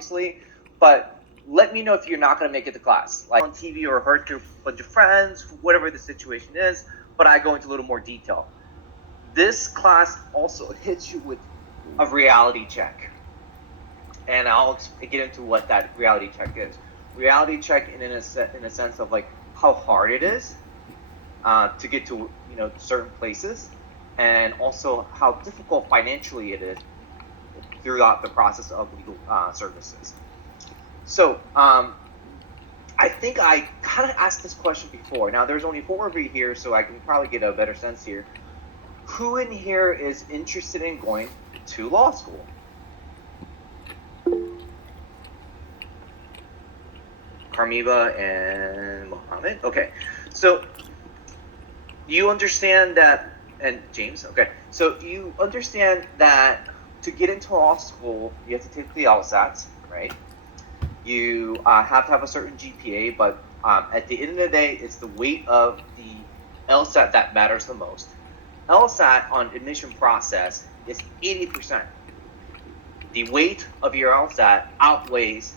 obviously, but let me know if you're not going to make it to class, like on TV or heard through a bunch of friends, whatever the situation is, but I go into a little more detail. This class also hits you with a reality check, and I'll get into what that reality check is. Reality check in a sense of like how hard it is to get to certain places, and also how difficult financially it is throughout the process of legal services. So I think I kind of asked this question before. Now there's only 4 of you here, so I can probably get a better sense here. Who in here is interested in going to law school? Carmiba and Mohammed. Okay, so you understand that, and James. Okay, so you understand that to get into law school, you have to take the LSAT, right? You have to have a certain GPA, but at the end of the day, it's the weight of the LSAT that matters the most. LSAT on admission process is 80%. The weight of your LSAT outweighs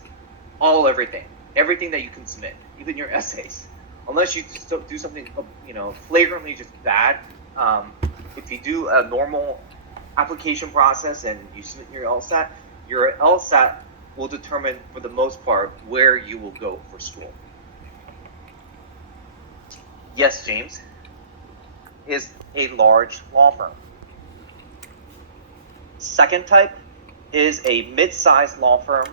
everything that you can submit, even your essays. Unless you do something, flagrantly just bad. If you do a normal application process and you submit your LSAT will determine, for the most part, where you will go for school. Yes, James, is a large law firm. Second type is a mid-sized law firm.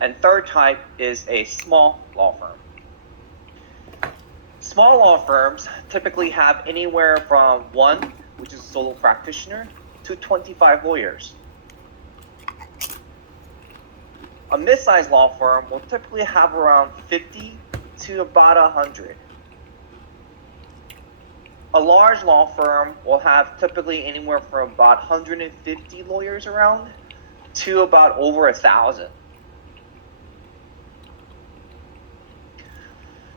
And third type is a small law firm. Small law firms typically have anywhere from 1, which is a solo practitioner, to 25 lawyers. A mid-sized law firm will typically have around 50 to about 100. A large law firm will have typically anywhere from about 150 lawyers around to about over 1,000.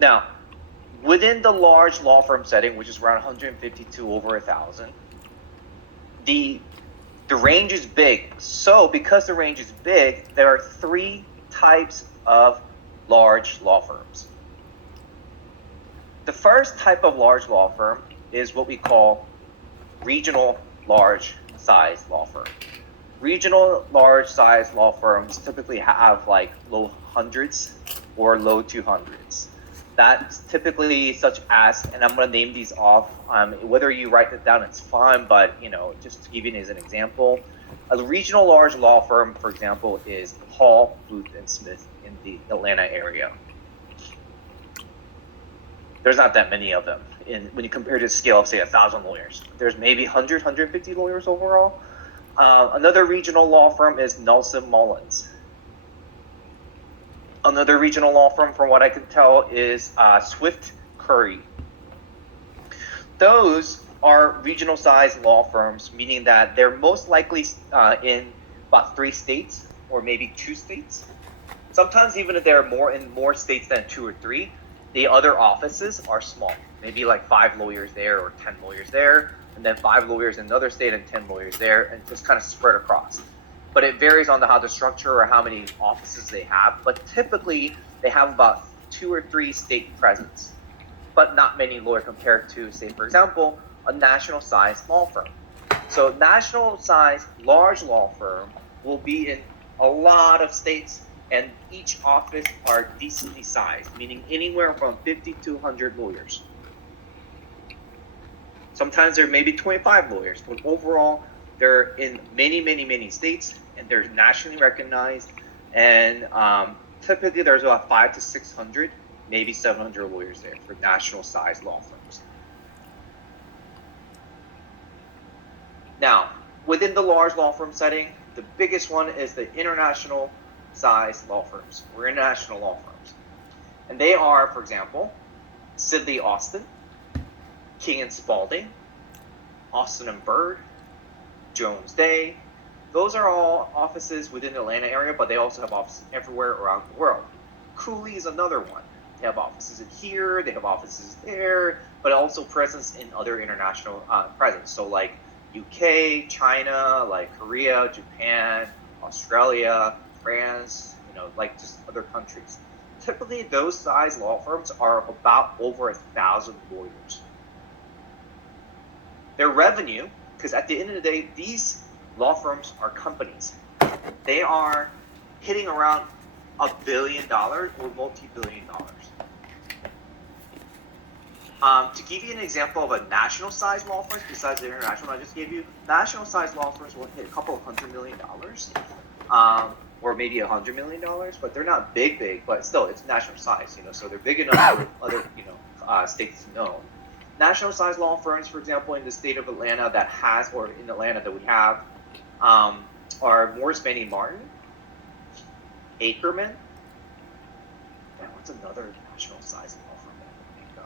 Now, within the large law firm setting, which is around 150 to over 1,000, the range is big. So because the range is big, there are 3 types of large law firms. The first type of large law firm is what we call regional large size law firm. Regional large size law firms typically have like low hundreds or low 200s. That's typically such as, and I'm going to name these off, whether you write it down, it's fine, but just to give you as an example, a regional large law firm, for example, is Hall, Booth, and Smith in the Atlanta area. There's not that many of them when you compare to the scale of, say, 1,000 lawyers. There's maybe 100, 150 lawyers overall. Another regional law firm is Nelson Mullins. Another regional law firm, from what I can tell, is Swift Curry. Those are regional sized law firms, meaning that they're most likely in about 3 states or maybe 2 states. Sometimes even if they're in more states than 2 or 3, the other offices are small, maybe like 5 lawyers there or 10 lawyers there, and then 5 lawyers in another state and 10 lawyers there, and just kind of spread across. But it varies on how the structure or how many offices they have. But typically, they have about 2 or 3 state presence, but not many lawyers compared to, say, for example, a national-sized law firm. So national-sized large law firm will be in a lot of states, and each office are decently sized, meaning anywhere from 50 to 100 lawyers. Sometimes there may be 25 lawyers, but overall, they're in many, many, many states, and they're nationally recognized. And typically, there's about 500 to 600, maybe 700 lawyers there for national-sized law firms. Now, within the large law firm setting, the biggest one is the international-sized law firms, or international law firms. And they are, for example, Sidley Austin, King and Spalding, Austin and Bird, Jones Day. Those are all offices within the Atlanta area, but they also have offices everywhere around the world. Cooley is another one. They have offices in here, they have offices there, but also presence in other international presence. So like UK, China, like Korea, Japan, Australia, France, like just other countries. Typically, those size law firms are about over 1,000 lawyers. Their revenue, because at the end of the day, these law firms are companies. They are hitting around $1 billion or multi-billion dollars. To give you an example of a national size law firm, besides the international I just gave you, national size law firms will hit a couple of $100 million, or maybe $100 million, but they're not big, but still it's national size, so they're big enough for other, states to know. National size law firms, for example, in the state of Atlanta or in Atlanta that we have, are Morris Manning Martin, Ackerman. Yeah, what's another national size law firm that I can think of?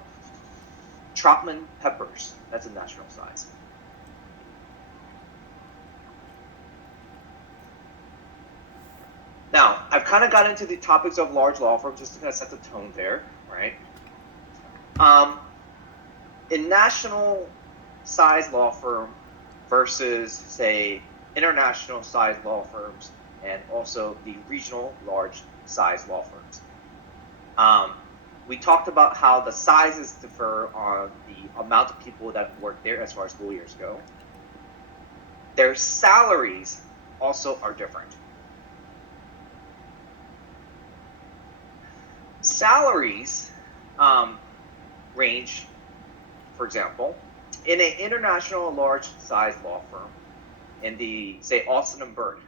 Troutman Peppers. That's a national size. Now, I've kind of got into the topics of large law firms just to kind of set the tone there, right? In national size law firm versus, say, international size law firms and also the regional large size law firms. We talked about how the sizes differ on the amount of people that work there as far as lawyers go. Their salaries also are different. Salaries range, for example, in an international large size law firm, in the, say, Alston & Bird.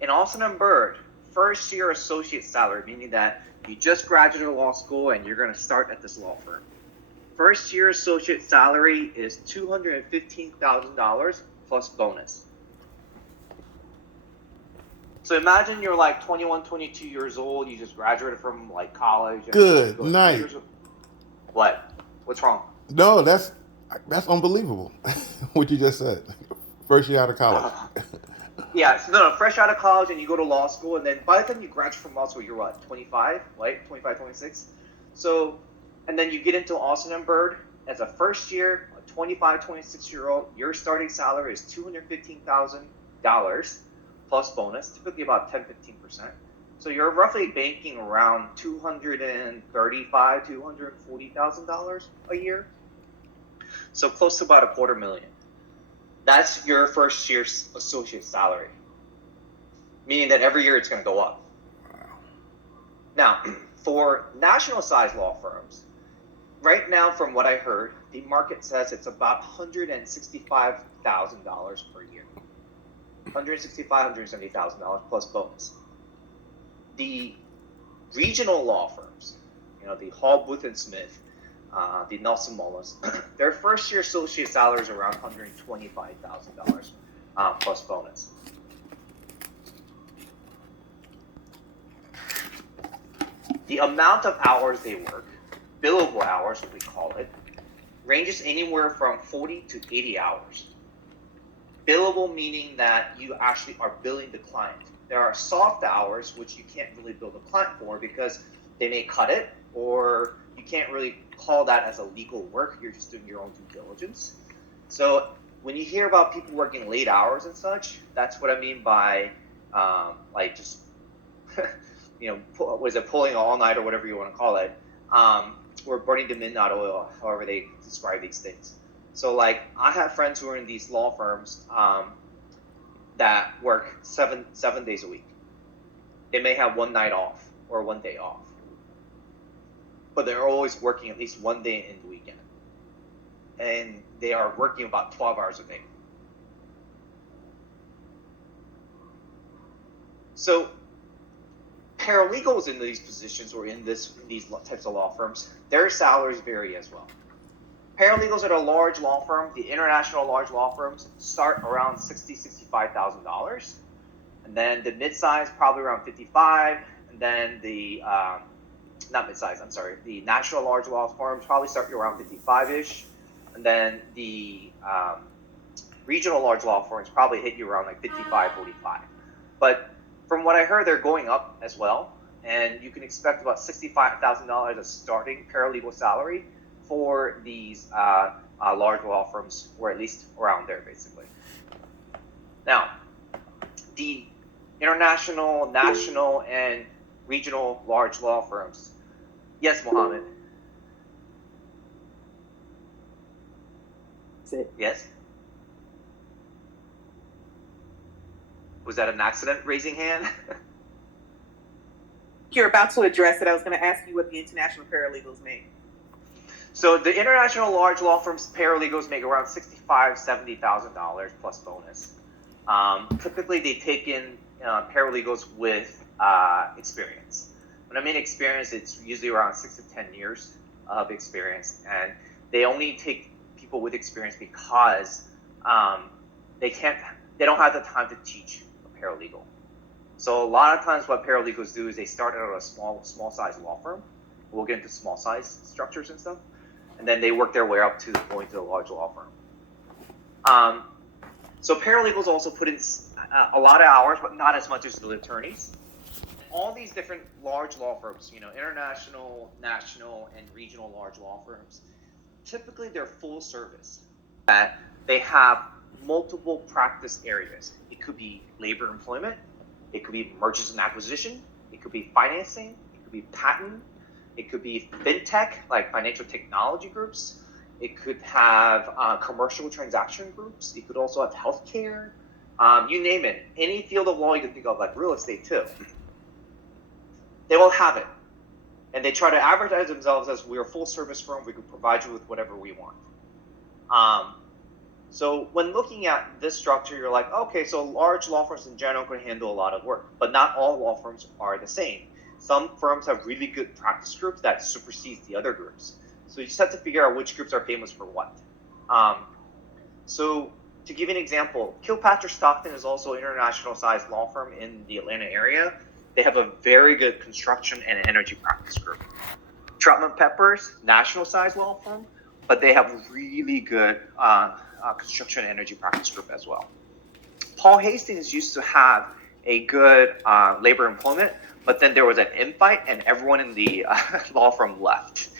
In Alston & Bird, first year associate salary, meaning that you just graduated law school and you're going to start at this law firm. First year associate salary is $215,000 plus bonus. So imagine you're like 21, 22 years old, you just graduated from like college. And Good night. What? What's wrong? No, that's unbelievable. What you just said. First year out of college. Yeah, so no, fresh out of college and you go to law school, and then by the time you graduate from law school, you're what, 25, right? 25, 26? So, and then you get into Alston & Bird as a first year, a 25, 26-year-old, your starting salary is $215,000 plus bonus, typically about 10, 15%. So you're roughly banking around $235,000, $240,000 a year. So close to about $250,000. That's your first year's associate salary, meaning that every year it's going to go up. Now, for national size law firms, right now, from what I heard, the market says it's about $165,000 per year. $165,000, $170,000 plus bonus. The regional law firms, the Hall, Booth and Smith, the Nelson Mullins, their first year associate salary is around $125,000 plus bonus. The amount of hours they work, billable hours, what we call it, ranges anywhere from 40 to 80 hours. Billable meaning that you actually are billing the client. There are soft hours which you can't really bill the client for because they may cut it, or you can't really call that as a legal work. You're just doing your own due diligence. So when you hear about people working late hours and such, that's what I mean by like just was it pulling all night or whatever you want to call it, or burning the midnight oil, however they describe these things. So like I have friends who are in these law firms that work seven days a week. They may have one night off or one day off, but they're always working at least one day in the weekend, and they are working about 12 hours a day. So paralegals in these positions or in these types of law firms, their salaries vary as well. Paralegals at a large law firm, the international large law firms, start around $60,000, $65,000, and then the mid-size probably around $55,000, and then the not mid-size, I'm sorry, the national large law firms probably start you around 55-ish, and then the regional large law firms probably hit you around like 55, 45. But from what I heard, they're going up as well, and you can expect about $65,000 as starting paralegal salary for these large law firms, or at least around there, basically. Now, the international, national, and regional large law firms. Yes, Mohammed. Yes. Was that an accident raising hand? You're about to address it. I was going to ask you what the international paralegals make. So the international large law firms paralegals make around $65,000-$70,000 plus bonus. Typically, they take in paralegals with experience. When I mean experience, it's usually around 6 to 10 years of experience, and they only take people with experience because they don't have the time to teach a paralegal. So a lot of times, what paralegals do is they start out at a small size law firm. We'll get into small size structures and stuff, and then they work their way up to going to a large law firm. So paralegals also put in a lot of hours, but not as much as the attorneys. All these different large law firms, international, national, and regional large law firms, typically they're full service. That they have multiple practice areas. It could be labor employment, it could be mergers and acquisition, it could be financing, it could be patent, it could be fintech, like financial technology groups. It could have commercial transaction groups. It could also have healthcare. You name it. Any field of law you can think of, like real estate too. They will have it. And they try to advertise themselves as, we're a full service firm. We can provide you with whatever we want. So when looking at this structure, you're like, okay, so large law firms in general can handle a lot of work, but not all law firms are the same. Some firms have really good practice groups that supersedes the other groups. So you just have to figure out which groups are famous for what. So to give you an example, Kilpatrick Stockton is also an international sized law firm in the Atlanta area. They have a very good construction and energy practice group. Troutman Peppers, national sized law firm, but they have really good construction and energy practice group as well. Paul Hastings used to have a good labor employment, but then there was an infight and everyone in the law firm left.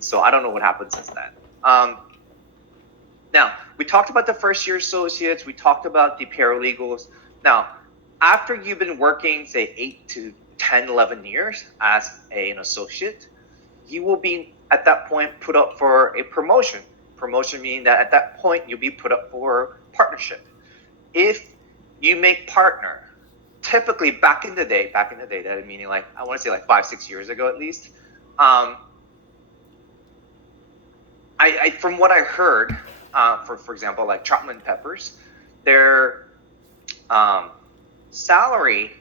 So I don't know what happened since then. Now, we talked about the first year associates. We talked about the paralegals. Now, after you've been working, say, 8 to 10, 11 years as an associate, you will be, at that point, put up for a promotion. Promotion meaning that at that point, you'll be put up for partnership. If you make partner, typically back in the day, that meaning like, I want to say like 5-6 years ago at least, I from what I heard, for example, like Troutman Peppers, their salary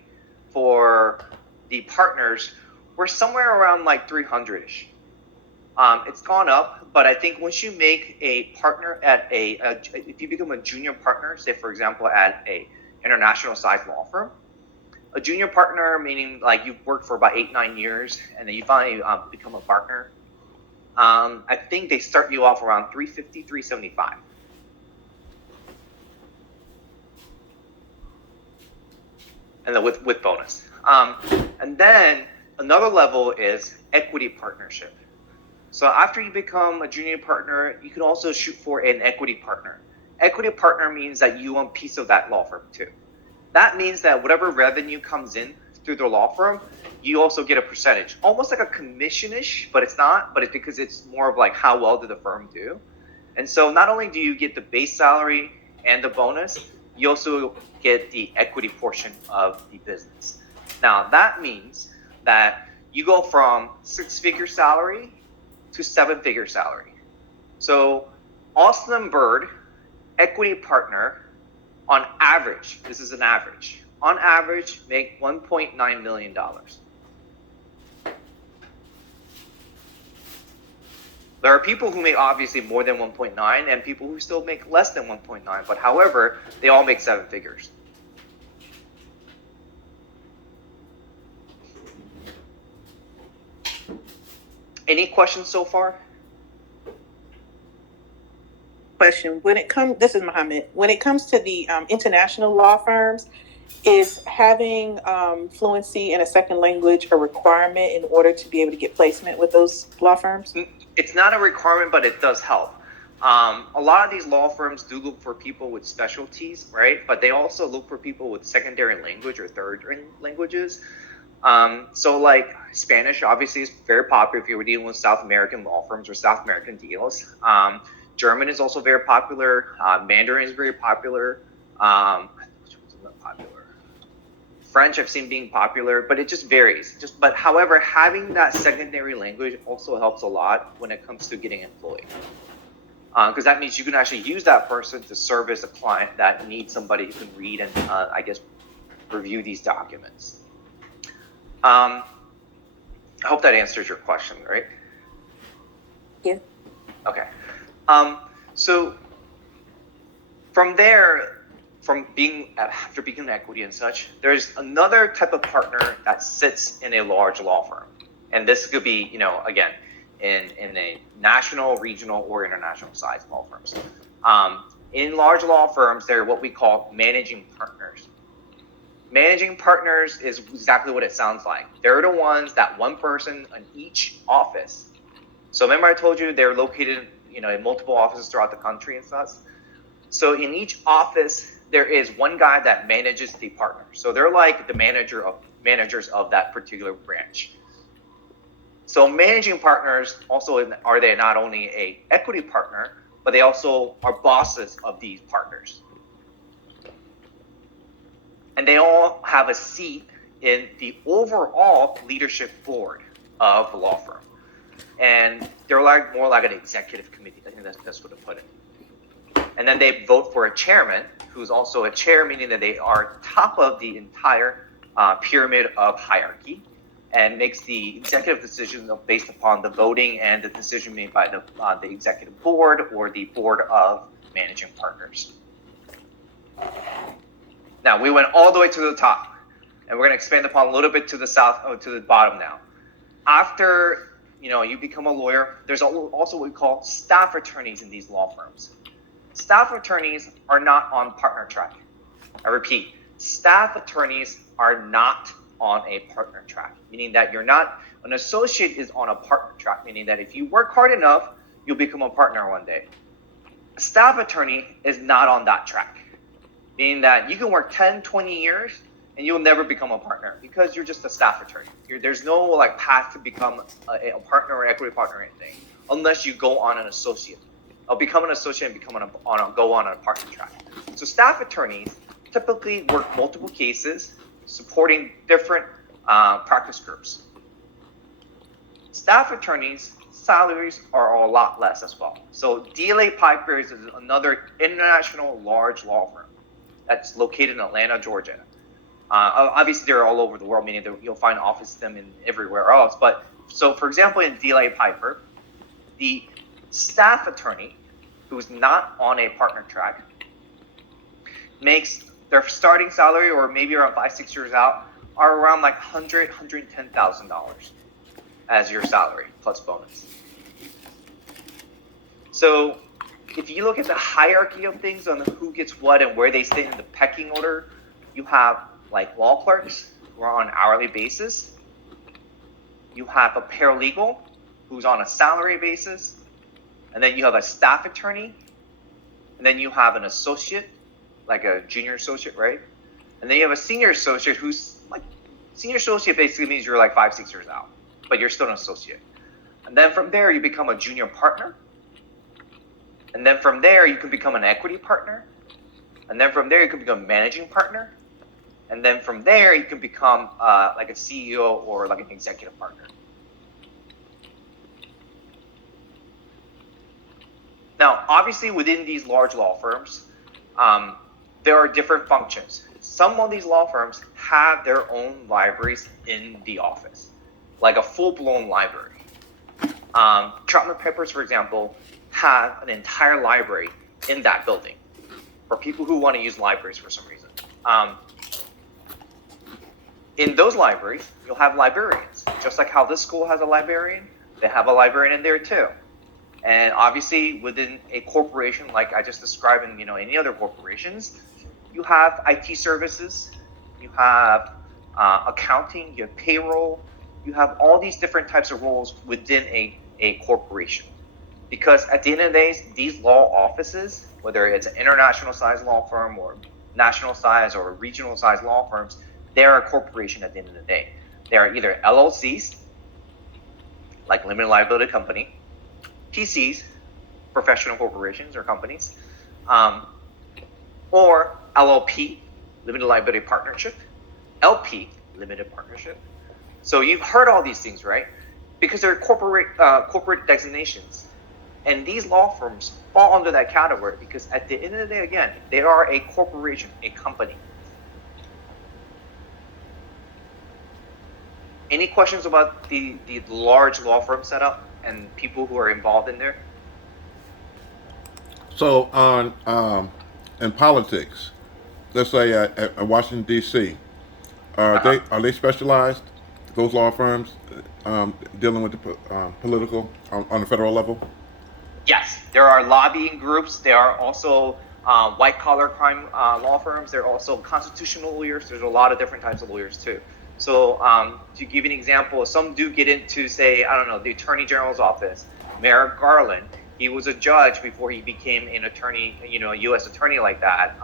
for the partners were somewhere around like 300-ish. It's gone up, but I think once you make a partner at if you become a junior partner, say for example at a international size law firm, a junior partner meaning like you've worked for about 8-9 years and then you finally become a partner. I think they start you off around 350, 375. And then with bonus. And then another level is equity partnership. So after you become a junior partner, you can also shoot for an equity partner. Equity partner means that you own a piece of that law firm too. That means that whatever revenue comes in through the law firm, you also get a percentage, almost like a commission-ish, but it's not, but it's because it's more of like how well did the firm do. And so not only do you get the base salary and the bonus, you also get the equity portion of the business. Now that means that you go from 6-figure salary to 7-figure salary. So Austin & Bird, equity partner, on average, this is an average, on average make $1.9 million. There are people who make obviously more than 1.9 and people who still make less than 1.9, but however, they all make 7 figures. Any questions so far? Question. This is Mohammed. When it comes to the international law firms, is having fluency in a second language a requirement in order to be able to get placement with those law firms? It's not a requirement, but it does help. A lot of these law firms do look for people with specialties, right? But they also look for people with secondary language or third languages. So like Spanish obviously is very popular if you were dealing with South American law firms or South American deals. German is also very popular. Mandarin is very popular. Which one's not popular? French I've seen being popular, but it just varies. But however, having that secondary language also helps a lot when it comes to getting employed. Because that means you can actually use that person to service a client that needs somebody who can read and, I guess, review these documents. I hope that answers your question, right? Yeah. Okay. So from there, after being an equity and such, there's another type of partner that sits in a large law firm, and this could be, again, in a national, regional, or international size law firms. In large law firms, they're what we call managing partners. Managing partners is exactly what it sounds like. They're the ones that one person in each office. So remember I told you they're located, in multiple offices throughout the country and such. So in each office, there is one guy that manages the partner. So they're like the managers of that particular branch. So managing partners also are they not only a equity partner, but they also are bosses of these partners. And they all have a seat in the overall leadership board of the law firm. And they're more like an executive committee. I think that's the best way to put it. And then they vote for a chairman, who's also a chair, meaning that they are top of the entire pyramid of hierarchy, and makes the executive decisions based upon the voting and the decision made by the executive board or the board of managing partners. Now, we went all the way to the top, and we're going to expand upon a little bit to the bottom now. After you become a lawyer, there's also what we call staff attorneys in these law firms. Staff attorneys are not on partner track. I repeat, staff attorneys are not on a partner track, meaning that an associate is on a partner track, meaning that if you work hard enough, you'll become a partner one day. A staff attorney is not on that track, meaning that you can work 10, 20 years and you'll never become a partner because you're just a staff attorney. There's no path to become a partner or equity partner or anything unless you go on an associate. I'll become an associate and go on a partner track. So staff attorneys typically work multiple cases supporting different practice groups. Staff attorneys' salaries are a lot less as well. So DLA Piper is another international large law firm that's located in Atlanta, Georgia. Obviously, they're all over the world, meaning that you'll find offices of them in everywhere else. But so, for example, in DLA Piper, the staff attorney who's not on a partner track makes their starting salary, or maybe around 5-6 years out, are around $110,000 as your salary plus bonus. So if you look at the hierarchy of things on who gets what and where they stay in the pecking order, you have law clerks who are on an hourly basis. You have a paralegal who's on a salary basis. And then you have a staff attorney. And then you have an associate, like a junior associate, right? And then you have a senior associate senior associate basically means you're 5-6 years out, but you're still an associate. And then from there, you become a junior partner. And then from there, you can become an equity partner. And then from there, you can become a managing partner. And then from there, you can become a CEO or an executive partner. Now, obviously, within these large law firms, there are different functions. Some of these law firms have their own libraries in the office, like a full-blown library. Troutman Peppers, for example, have an entire library in that building for people who want to use libraries for some reason. In those libraries, you'll have librarians. Just like how this school has a librarian, they have a librarian in there too. And obviously, within a corporation, like I just described in any other corporations, you have IT services, you have accounting, you have payroll, you have all these different types of roles within a corporation. Because at the end of the day, these law offices, whether it's an international size law firm or national size or regional size law firms, they're a corporation at the end of the day. They are either LLCs, like limited liability company, PCs, professional corporations or companies, or LLP, limited liability partnership, LP, limited partnership. So you've heard all these things, right? Because they're corporate designations. And these law firms fall under that category because at the end of the day, again, they are a corporation, a company. Any questions about the large law firm setup and people who are involved in there? So on in politics, let's say at Washington D.C., are they specialized? Those law firms dealing with the political on the federal level. Yes, there are lobbying groups. There are also white collar crime law firms. There are also constitutional lawyers. There's a lot of different types of lawyers too. So to give you an example, some do get into, say, I don't know, the Attorney General's office. Merrick Garland, he was a judge before he became an attorney, a U.S. attorney like that.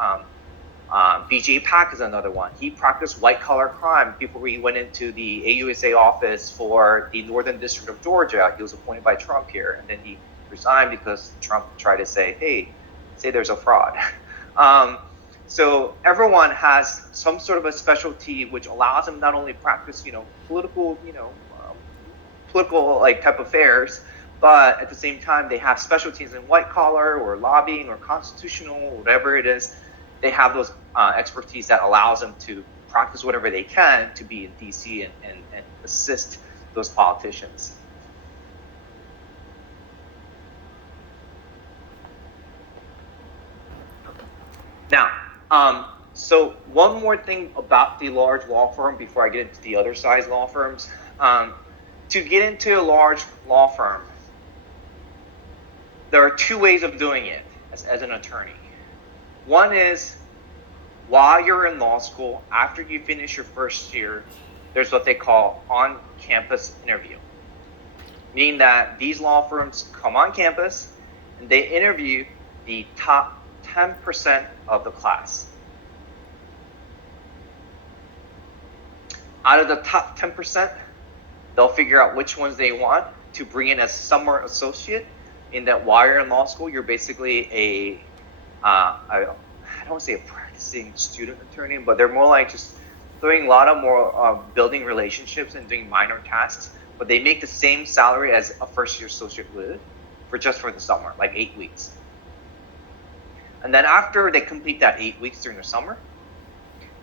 B.J. Pak is another one. He practiced white collar crime before he went into the AUSA office for the Northern District of Georgia. He was appointed by Trump here, and then he resigned because Trump tried to say there's a fraud. So everyone has some sort of a specialty which allows them not only practice, political, political like type affairs, but at the same time they have specialties in white collar or lobbying or constitutional, whatever it is. They have those expertise that allows them to practice whatever they can to be in DC and assist those politicians. Now, so one more thing about the large law firm before I get into the other size law firms. To get into a large law firm, there are two ways of doing it as an attorney. One is while you're in law school, after you finish your first year, there's what they call on-campus interview. Meaning that these law firms come on campus and they interview the top 10% of the class. Out of the top 10%, they'll figure out which ones they want to bring in as summer associate. In that while you're in law school, you're basically I don't want to say a practicing student attorney, but they're more like just doing a lot of more building relationships and doing minor tasks. But they make the same salary as a first year associate would for the summer, like 8 weeks. And then after they complete that 8 weeks during the summer,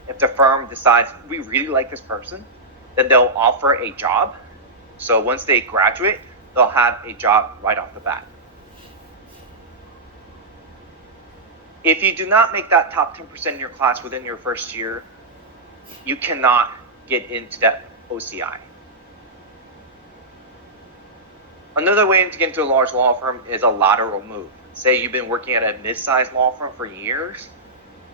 if the firm decides we really like this person, then they'll offer a job. So once they graduate, they'll have a job right off the bat. If you do not make that top 10% in your class within your first year, you cannot get into that OCI. Another way to get into a large law firm is a lateral move. Say you've been working at a mid-sized law firm for years,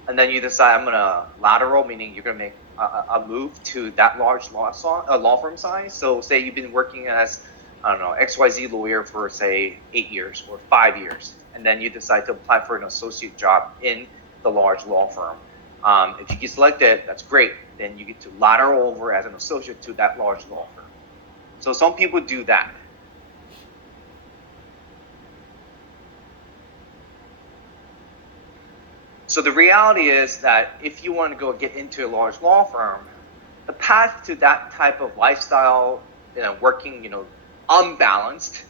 and then you decide I'm going to lateral, meaning you're going to make a move to that large law firm size. So say you've been working as, XYZ lawyer for, say, 8 years or 5 years, and then you decide to apply for an associate job in the large law firm. If you get selected, that's great. Then you get to lateral over as an associate to that large law firm. So some people do that. So the reality is that if you want to go get into a large law firm, the path to that type of lifestyle, working, unbalanced,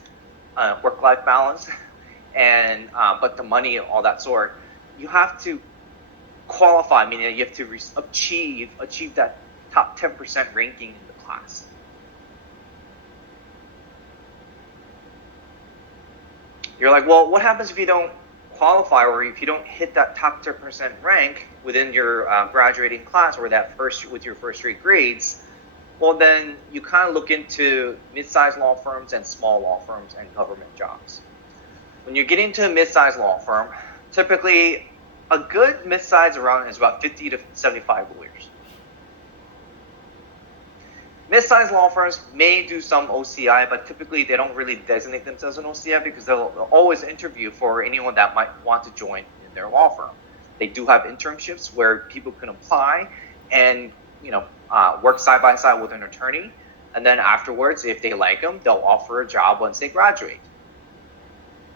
work-life balance, and but the money and all that sort, you have to qualify, meaning you have to achieve that top 10% ranking in the class. You're like, well, what happens if you don't qualify or if you don't hit that top 10% rank within your graduating class or with your first 3 grades? Well, then you kind of look into mid-sized law firms and small law firms and government jobs. When you get into a mid-sized law firm, typically a good mid-sized around is about 50 to 75 lawyers. Mid-sized law firms may do some OCI, but typically they don't really designate themselves an OCI because they'll always interview for anyone that might want to join in their law firm. They do have internships where people can apply and work side by side with an attorney, and then afterwards, if they like them, they'll offer a job once they graduate.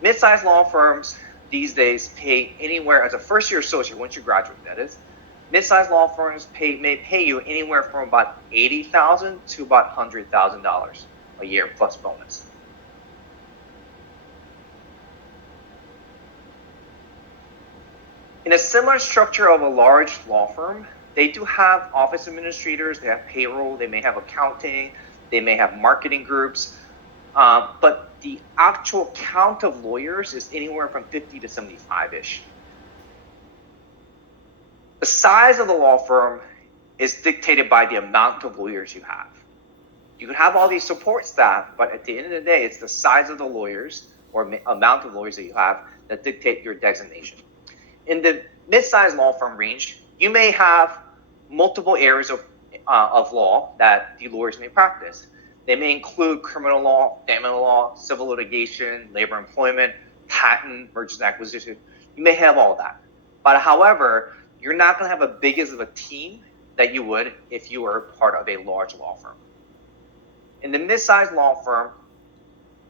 Mid-sized law firms these days pay anywhere as a first-year associate, once you graduate, that is. Mid-sized law firms may pay you anywhere from about $80,000 to about $100,000 a year plus bonus. In a similar structure of a large law firm, they do have office administrators, they have payroll, they may have accounting, they may have marketing groups, but the actual count of lawyers is anywhere from 50 to 75-ish. The size of the law firm is dictated by the amount of lawyers you have. You can have all these support staff, but at the end of the day, it's the size of the lawyers or amount of lawyers that you have that dictate your designation. In the mid-sized law firm range, you may have multiple areas of law that the lawyers may practice. They may include criminal law, family law, civil litigation, labor employment, patent, mergers and acquisition. You may have all that. But however, you're not going to have as big of a team that you would if you were part of a large law firm. In the mid-sized law firm,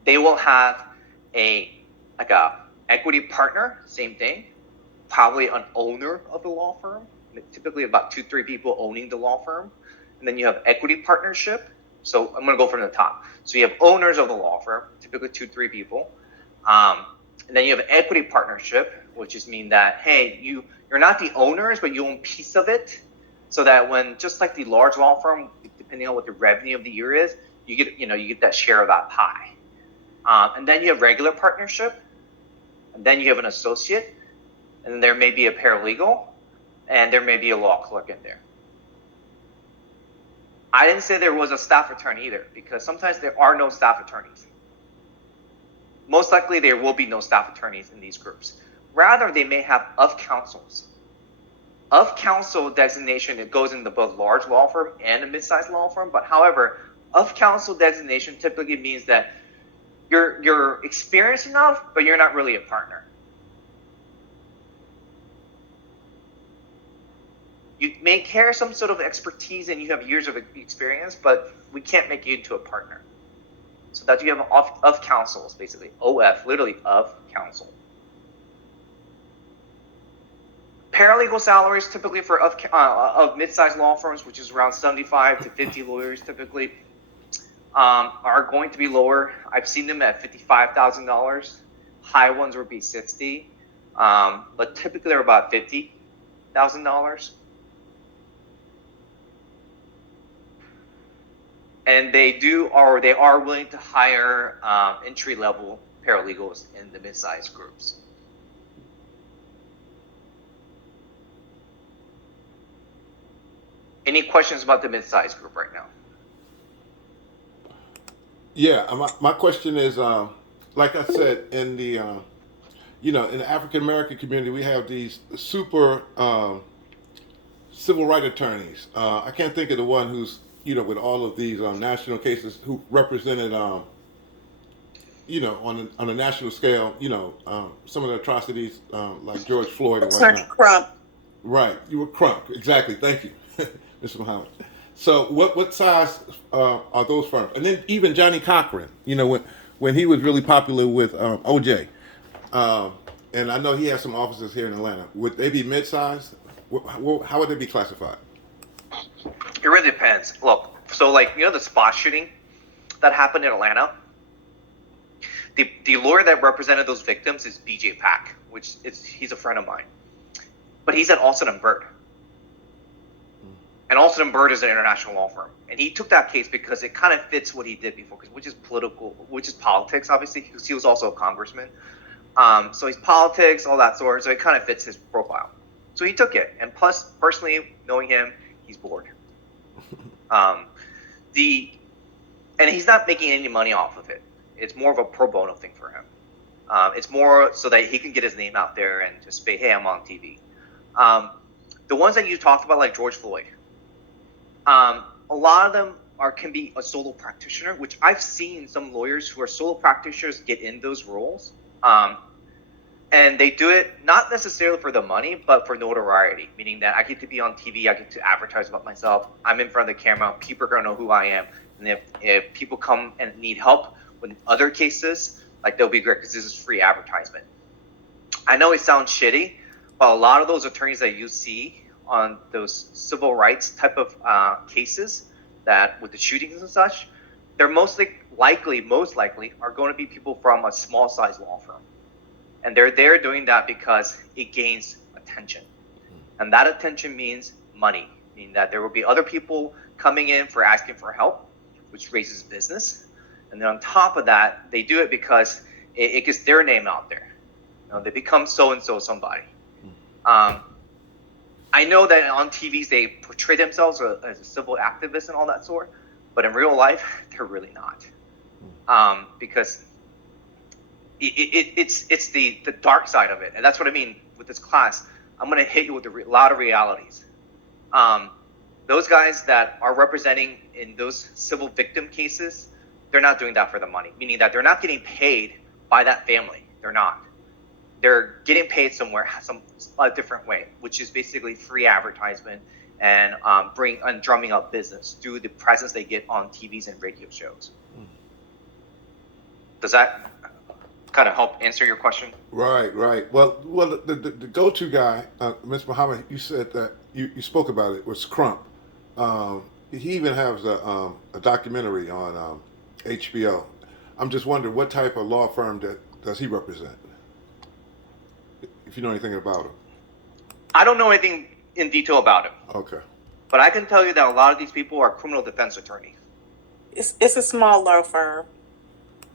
they will have a equity partner, same thing, probably an owner of the law firm, typically about 2-3 people owning the law firm. And then you have equity partnership. So I'm going to go from the top. So you have owners of the law firm, typically 2-3 people. And then you have equity partnership, which just means that, hey, you're not the owners, but you own a piece of it. So that when, just like the large law firm, depending on what the revenue of the year is, you get that share of that pie. And then you have regular partnership. And then you have an associate. And then there may be a paralegal. And there may be a law clerk in there. I didn't say there was a staff attorney either, because sometimes there are no staff attorneys. Most likely there will be no staff attorneys in these groups. Rather, they may have of counsels. Of counsel designation, it goes into both large law firm and a mid-sized law firm. But however, of counsel designation typically means that you're experienced enough, but you're not really a partner. You may carry some sort of expertise and you have years of experience, but we can't make you into a partner. So that you have of counsels, basically. OF, literally of counsel. Paralegal salaries, typically for of mid-sized law firms, which is around 75 to 50 lawyers typically, are going to be lower. I've seen them at $55,000. High ones would be 60, but typically they're about $50,000. And they are willing to hire entry-level paralegals in the mid-sized groups. Any questions about the mid-sized group right now? Yeah, my question is, like I said, in the in the African American community, we have these super civil rights attorneys. I can't think of the one who's with all of these national cases who represented on a national scale, some of the atrocities like George Floyd and Attorney whatnot. Crump. Right, you were Crump, exactly. Thank you, Mr. Muhammad. So, what size are those firms? And then even Johnny Cochran, when he was really popular with OJ, and I know he has some offices here in Atlanta. Would they be mid-sized? How would they be classified? It really depends. Look, so the spot shooting that happened in Atlanta, the lawyer that represented those victims is BJ Pack, he's a friend of mine. But he's at Alston & Bird. And Alston & Bird is an international law firm. And he took that case because it kind of fits what he did before, which is politics, obviously, because he was also a congressman. So he's politics, all that sort. So it kind of fits his profile. So he took it. And plus, personally, knowing him, he's bored. And he's not making any money off of it. It's more of a pro bono thing for him. It's more so that he can get his name out there and just say, hey, I'm on TV. The ones that you talked about, like George Floyd, a lot of them can be a solo practitioner, which I've seen some lawyers who are solo practitioners get in those roles. And they do it not necessarily for the money, but for notoriety, meaning that I get to be on TV, I get to advertise about myself, I'm in front of the camera, people are going to know who I am. And if people come and need help with other cases, like, they'll be great because this is free advertisement. I know it sounds shitty, but a lot of those attorneys that you see on those civil rights type of cases, that with the shootings and such, they're most likely are going to be people from a small size law firm. And they're there doing that because it gains attention. And that attention means money, meaning that there will be other people coming in for asking for help, which raises business. And then on top of that, they do it because it gets their name out there. You know, they become so-and-so somebody. I know that on TVs they portray themselves as a civil activist and all that sort, but in real life, they're really not. Because it's the dark side of it. And that's what I mean with this class. I'm going to hit you with a lot of realities. Those guys that are representing in those civil victim cases, they're not doing that for the money, meaning that they're not getting paid by that family. They're not. They're getting paid somewhere, a different way, which is basically free advertisement and drumming up business through the presence they get on TVs and radio shows. Does that kind of help answer your question? Right. Well, the go-to guy, Ms. Muhammad, you said that you spoke about it, was Crump. He even has a documentary on HBO. I'm just wondering, what type of law firm does he represent? If you know anything about him. I don't know anything in detail about him. Okay. But I can tell you that a lot of these people are criminal defense attorneys. It's a small law firm.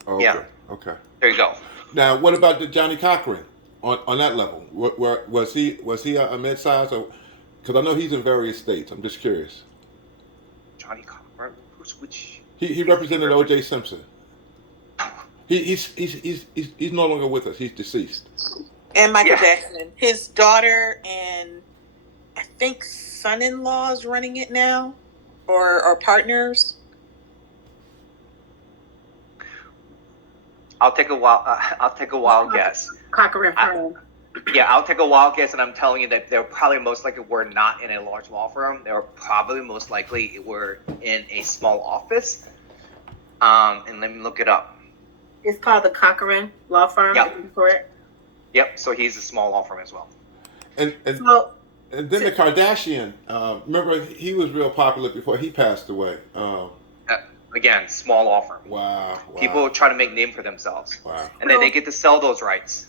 Okay. Yeah. Okay. There you go. Now, what about the Johnny Cochran on that level? Where was he a mid-size, or because I know he's in various states? I'm just curious. Johnny Cochran, which? He represented O.J. Simpson. He's no longer with us. He's deceased. And Michael Jackson, his daughter and I think son-in-law is running it now, or partners. I'll take a wild guess. Cochran firm. I'll take a wild guess, and I'm telling you that they're probably most likely were not in a large law firm. They were probably most likely were in a small office. And let me look it up. It's called the Cochran Law Firm. Yep. Is that correct? Yep. So he's a small law firm as well. And So, then the Kardashian. Remember, he was real popular before he passed away. Again, small law firm. Wow. People try to make name for themselves. Wow. And then they get to sell those rights.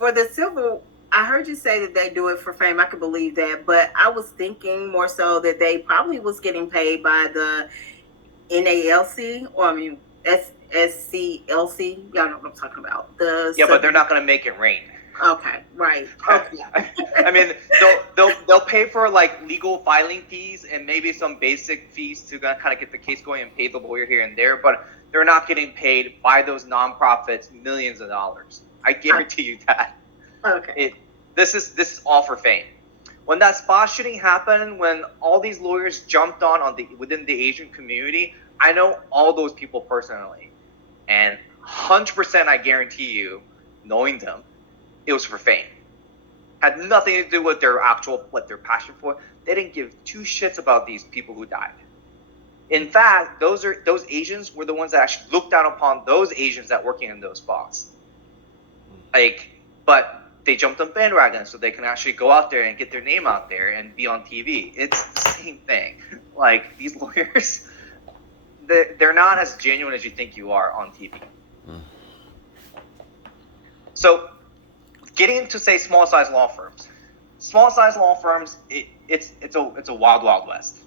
for the civil, I heard you say that they do it for fame. I could believe that, but I was thinking more so that they probably was getting paid by the NALC, or I mean SCLC. Y'all know what I'm talking about. But they're not going to make it rain. Okay, right. Okay. I mean, they'll pay for like legal filing fees and maybe some basic fees to kind of get the case going and pay the lawyer here and there, but they're not getting paid by those nonprofits millions of dollars. I guarantee you that. Okay. This is all for fame. When that spa shooting happened, when all these lawyers jumped within the Asian community, I know all those people personally, and 100% I guarantee you, knowing them, it was for fame. Had nothing to do with what their passion for. They didn't give two shits about these people who died. In fact, those Asians were the ones that actually looked down upon those Asians that working in those spas. But they jumped on bandwagons so they can actually go out there and get their name out there and be on TV. It's the same thing. Like, these lawyers, they're not as genuine as you think you are on TV. So, getting into, say, small size law firms. Small size law firms, it's a wild, wild west.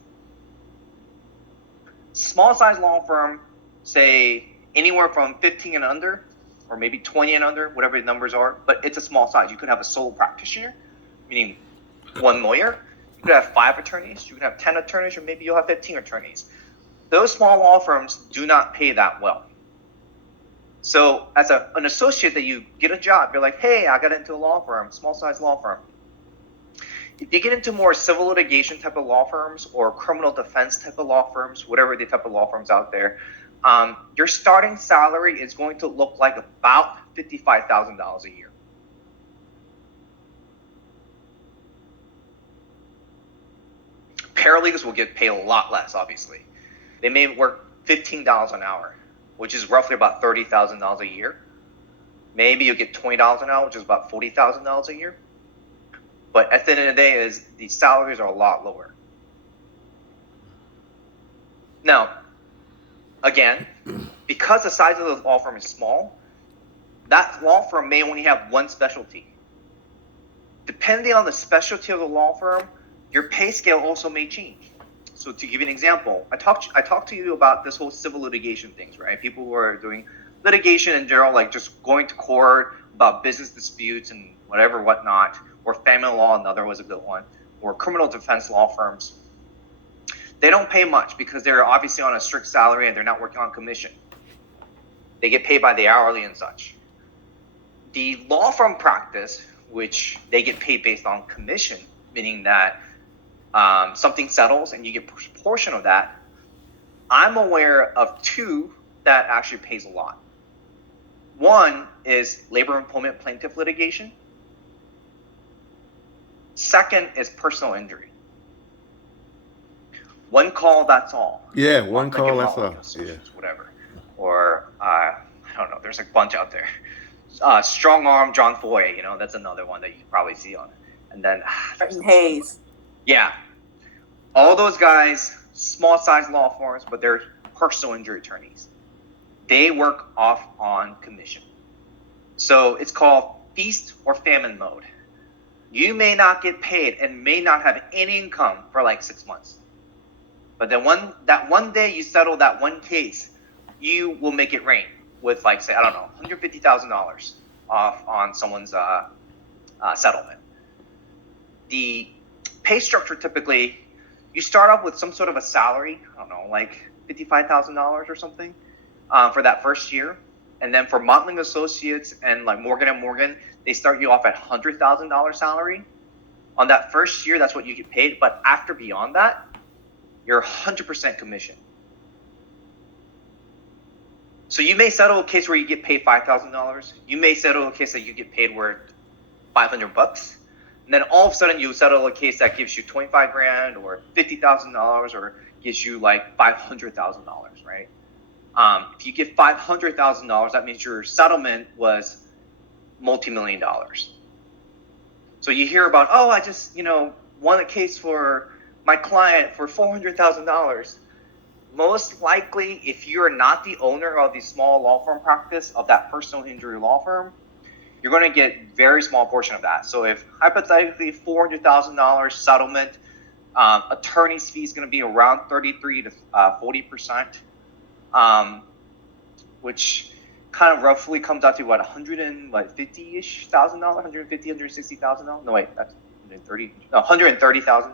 Small size law firm, say anywhere from 15 and under, or maybe 20 and under, whatever the numbers are, but it's a small size. You could have a sole practitioner, meaning one lawyer. You could have 5 attorneys. You could have 10 attorneys, or maybe you'll have 15 attorneys. Those small law firms do not pay that well. So as an associate that you get a job, you're like, hey, I got into a law firm, small size law firm. If you get into more civil litigation type of law firms or criminal defense type of law firms, whatever the type of law firms out there, your starting salary is going to look like about $55,000 a year. Paralegals will get paid a lot less, obviously. They may work $15 an hour, which is roughly about $30,000 a year. Maybe you'll get $20 an hour, which is about $40,000 a year. But at the end of the day, the salaries are a lot lower. Now, again, because the size of the law firm is small, that law firm may only have one specialty. Depending on the specialty of the law firm, your pay scale also may change. So to give you an example, I talked to you about this whole civil litigation things, right? People who are doing litigation in general, like just going to court about business disputes and whatnot, or family law, another was a good one, or criminal defense law firms. They don't pay much because they're obviously on a strict salary and they're not working on commission. They get paid by the hourly and such. The law firm practice, which they get paid based on commission, meaning that something settles and you get a portion of that. I'm aware of two that actually pays a lot. One is labor employment plaintiff litigation. Second is personal injury. One call, that's all. Yeah, one Like call, in that's law all. Yeah. associations, whatever. Or I don't know. There's a bunch out there. Strong Arm John Foy, that's another one that you can probably see on it. And then Hayes. yeah, all those guys, small size law firms, but they're personal injury attorneys. They work off on commission. So it's called feast or famine mode. You may not get paid and may not have any income for like 6 months. But then that one day you settle that one case, you will make it rain with like, say, I don't know, $150,000 off on someone's settlement. The pay structure typically, you start off with some sort of a salary, I don't know, like $55,000 or something for that first year. And then for Mottling Associates and like Morgan & Morgan, they start you off at $100,000 salary. On that first year, that's what you get paid. But after beyond that, you're 100% commission. So you may settle a case where you get paid $5,000. You may settle a case that you get paid worth $500. And then all of a sudden you settle a case that gives you $25,000 or $50,000 or gives you like $500,000, right? If you get $500,000, that means your settlement was multi-million dollars. So you hear about, oh, I just, won a case for my client for $400,000. Most likely, if you're not the owner of the small law firm practice of that personal injury law firm, you're going to get very small portion of that. So if hypothetically $400,000 settlement, attorney's fee is going to be around 33 to 40%, which kind of roughly comes out to what, $150-ish thousand, $160,000. No, wait, that's 130,000.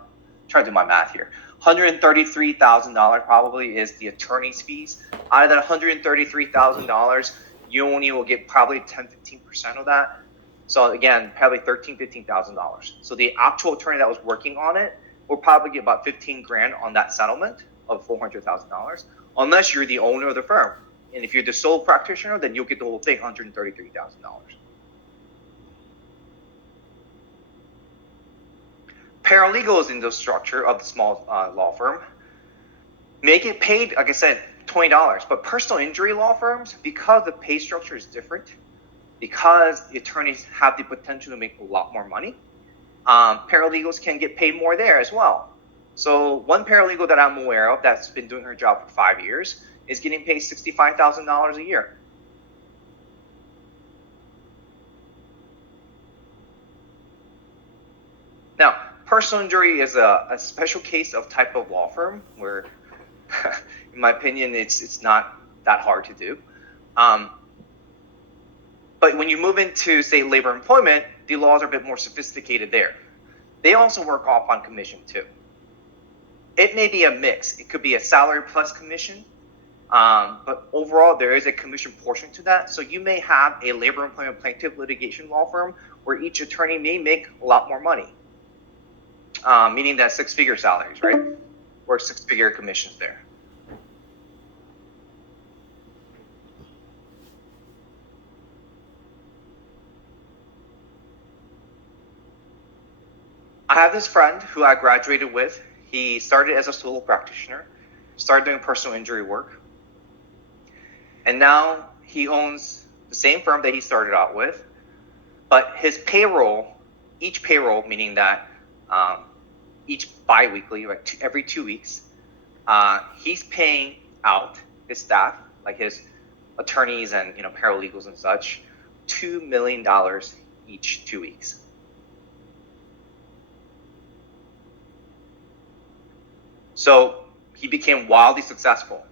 Try to do my math here. $133,000 probably is the attorney's fees. Out of that $133,000, you only will get probably 10-15% of that. So again, probably $13,000-15,000. So the actual attorney that was working on it will probably get about $15,000 on that settlement of $400,000, unless you're the owner of the firm. And if you're the sole practitioner, then you'll get the whole thing, $133,000. Paralegals in the structure of the small law firm may get paid, like I said, $20. But personal injury law firms, because the pay structure is different, because the attorneys have the potential to make a lot more money, paralegals can get paid more there as well. So one paralegal that I'm aware of that's been doing her job for 5 years is getting paid $65,000 a year. Now, personal injury is a special case of type of law firm where, in my opinion, it's not that hard to do. But when you move into, say, labor employment, the laws are a bit more sophisticated there. They also work off on commission too. It may be a mix. It could be a salary plus commission, but overall there is a commission portion to that. So you may have a labor employment plaintiff litigation law firm where each attorney may make a lot more money. meaning that six-figure salaries, right? Or six-figure commissions there. I have this friend who I graduated with. He started as a solo practitioner, started doing personal injury work, and now he owns the same firm that he started out with, but his payroll, each payroll, meaning that each bi-weekly, like every 2 weeks, he's paying out his staff, like his attorneys and paralegals and such, $2 million each 2 weeks. So he became wildly successful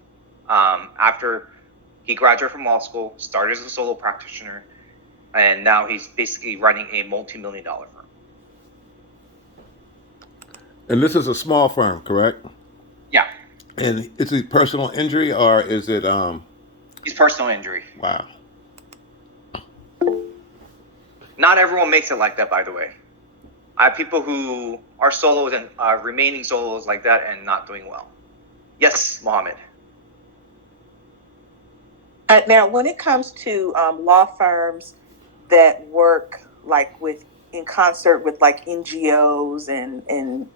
after he graduated from law school, started as a solo practitioner, and now he's basically running a multi-million-dollar firm. And this is a small firm, correct? Yeah, And is it personal injury or is it he's personal injury. wow. Not everyone makes it like that, by the way. I have people who are solos and remaining solos like that and not doing well. Yes, Mohammed. Now, when it comes to law firms that work like in concert with like NGOs and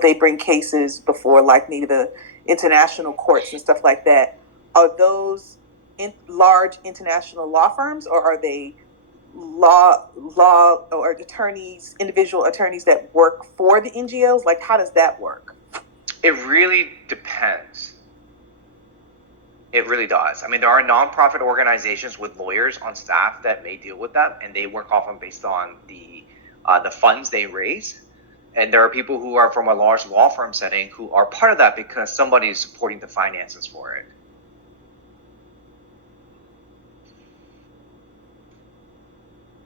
they bring cases before like maybe the international courts and stuff like that, are those large international law firms, or are they law or attorneys, individual attorneys that work for the NGOs? Like, how does that work? It really depends. It really does. I mean, there are nonprofit organizations with lawyers on staff that may deal with that, and they work often based on the funds they raise. And there are people who are from a large law firm setting who are part of that because somebody is supporting the finances for it.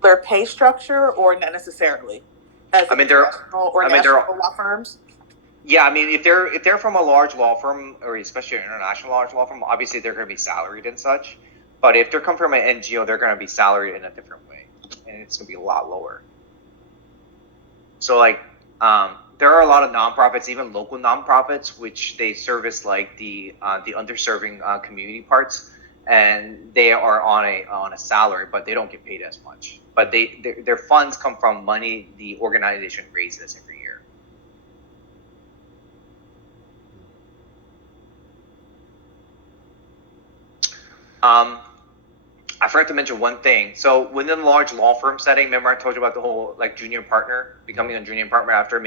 Their pay structure, or not necessarily? As I mean, there national law firms. Yeah, I mean, if they're from a large law firm, or especially an international large law firm, obviously they're going to be salaried and such. But if they're coming from an NGO, they're going to be salaried in a different way, and it's going to be a lot lower. So, like, there are a lot of nonprofits, even local nonprofits, which they service like the underserving community parts, and they are on a salary, but they don't get paid as much. But their funds come from money the organization raises every year. I forgot to mention one thing. So within a large law firm setting, remember I told you about the whole like junior partner, becoming a junior partner after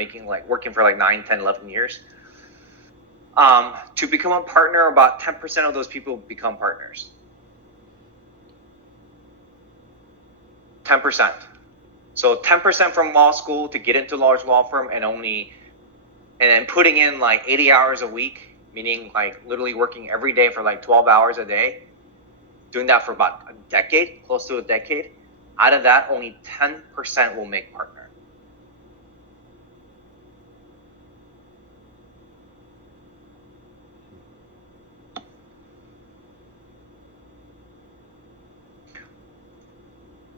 working for like 9, 10, 11 years. To become a partner, about 10% of those people become partners. 10%. So 10% from law school to get into large law firm, and then putting in like 80 hours a week, meaning like literally working every day for like 12 hours a day, doing that for about a decade, close to a decade. Out of that, only 10% will make partner.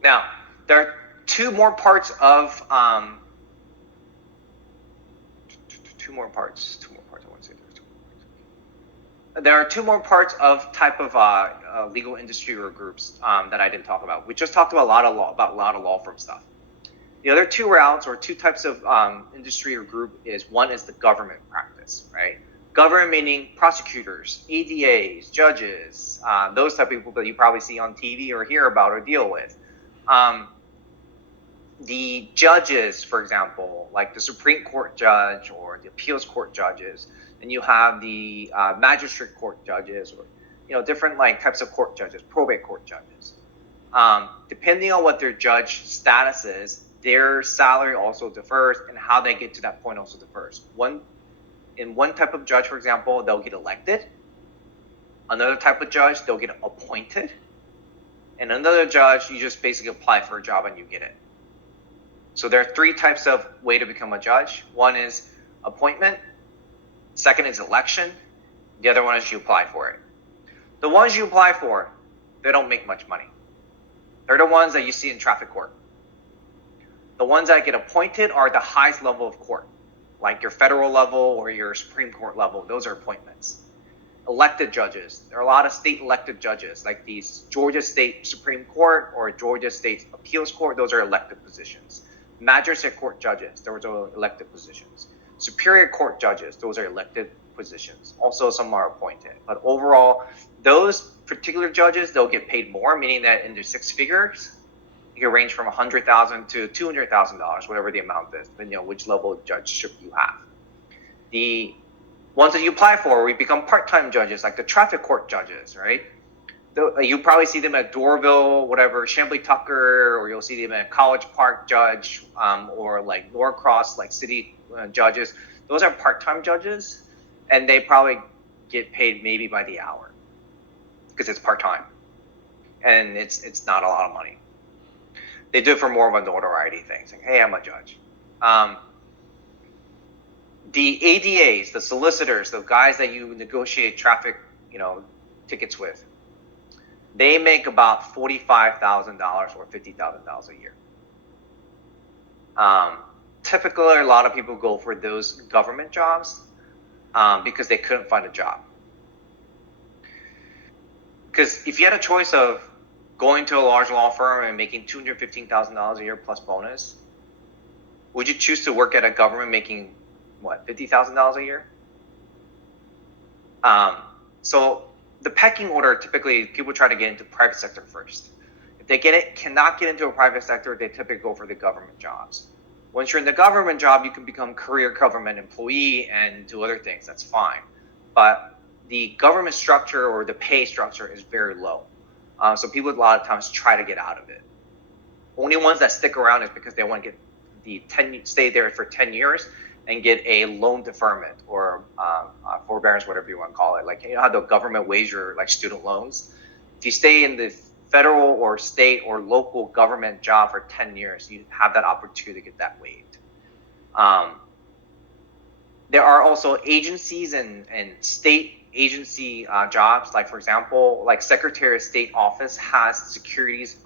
Now, there are two more parts. There are two more parts of type of legal industry or groups that I didn't talk about. We just talked about a lot of law firm stuff. The other two routes or two types of industry or group one is the government practice, right? Government meaning prosecutors, ADAs, judges, those type of people that you probably see on TV or hear about or deal with. The judges, for example, like the Supreme Court judge or the appeals court judges, and you have the magistrate court judges, or different like types of court judges, probate court judges. Depending on what their judge status is, their salary also differs, and how they get to that point also differs. In one type of judge, for example, they'll get elected. Another type of judge, they'll get appointed. And another judge, you just basically apply for a job and you get it. So there are three types of way to become a judge. One is appointment. Second is election. The other one is you apply for it. The ones you apply for, they don't make much money. They're the ones that you see in traffic court. The ones that get appointed are the highest level of court. like your federal level or your Supreme Court level. Those are appointments. Elected judges. There are a lot of state elected judges, like these Georgia State Supreme Court or Georgia State Appeals Court. Those are elected positions. Magistrate Court judges. Those are elected positions. Superior Court judges. Those are elected positions. Also, some are appointed. But overall, those particular judges, they'll get paid more, meaning that in their six figures, it can range from $100,000 to $200,000, whatever the amount is, depending on which level of judgeship you have. The ones that you apply for, we become part-time judges, like the traffic court judges, right? You probably see them at Doraville, whatever, Chambly Tucker, or you'll see them at College Park judge, or like Norcross, like city judges. Those are part-time judges, and they probably get paid maybe by the hour because it's part-time, and it's not a lot of money. They do it for more of a notoriety thing, saying, "Hey, I'm a judge." The ADAs, the solicitors, the guys that you negotiate traffic, tickets with, they make about $45,000 or $50,000 a year. Typically, a lot of people go for those government jobs because they couldn't find a job. Because if you had a choice of going to a large law firm and making $215,000 a year plus bonus, would you choose to work at a government making $50,000 a year? So the pecking order, typically people try to get into private sector first. If they cannot get into a private sector, they typically go for the government jobs. Once you're in the government job, you can become career government employee and do other things. That's fine. But the government structure or the pay structure is very low. So people a lot of times try to get out of it. Only ones that stick around is because they want to get stay there for 10 years and get a loan deferment or forbearance, whatever you want to call it. Like, how the government waives your student loans. If you stay in the federal or state or local government job for 10 years, you have that opportunity to get that waived. There are also agencies and state agency jobs, like for example, like Secretary of State office has securities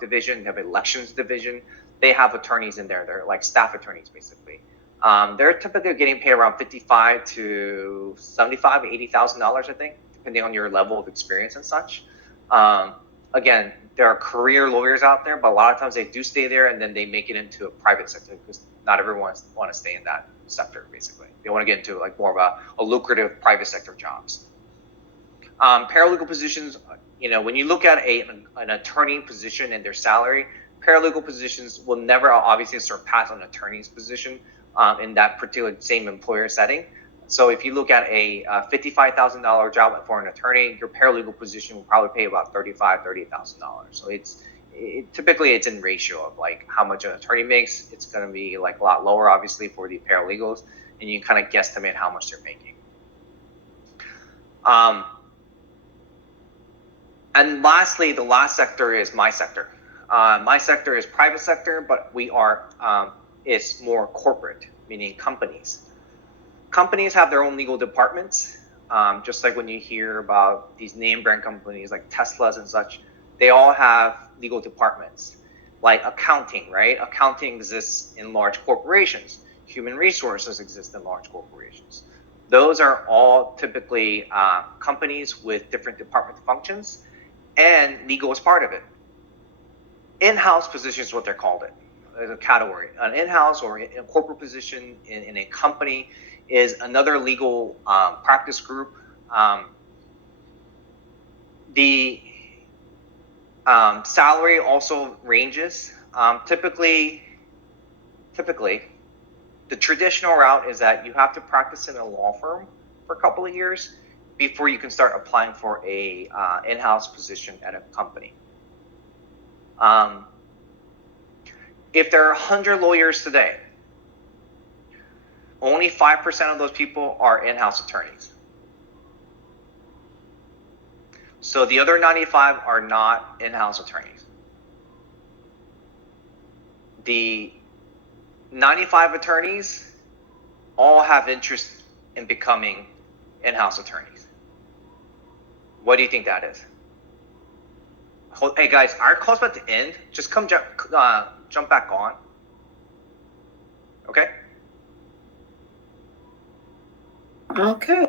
division, they have elections division. They have attorneys in there. They're like staff attorneys, basically. They're typically getting paid around $55,000 to $75,000, $80,000, I think, depending on your level of experience and such. Again, there are career lawyers out there, but a lot of times they do stay there and then they make it into a private sector because not everyone wants to stay in that sector, basically. They want to get into more of a lucrative private sector jobs. Paralegal positions, when you look at an attorney position and their salary, paralegal positions will never obviously surpass an attorney's position in that particular same employer setting. So if you look at a $55,000 job for an attorney, your paralegal position will probably pay about $30,000. So typically it's in ratio of like how much an attorney makes. It's going to be like a lot lower, obviously, for the paralegals, and you kind of guesstimate how much they're making. And lastly, the last sector is my sector. My sector is private sector, but it's more corporate, meaning companies. Companies have their own legal departments, just like when you hear about these name brand companies like Teslas and such, they all have legal departments. Like accounting, right? Accounting exists in large corporations. Human resources exist in large corporations. Those are all typically companies with different department functions, and legal is part of it. In-house position is what they're called as a category. An in-house or a corporate position in a company is another legal practice group. The salary also ranges. Typically, the traditional route is that you have to practice in a law firm for a couple of years before you can start applying for a in-house position at a company. If there are 100 lawyers today, only 5% of those people are in-house attorneys. So the other 95 are not in-house attorneys. The 95 attorneys all have interest in becoming in-house attorneys. What do you think that is? Hey guys, our call's about to end. Just jump back on. Okay? Okay.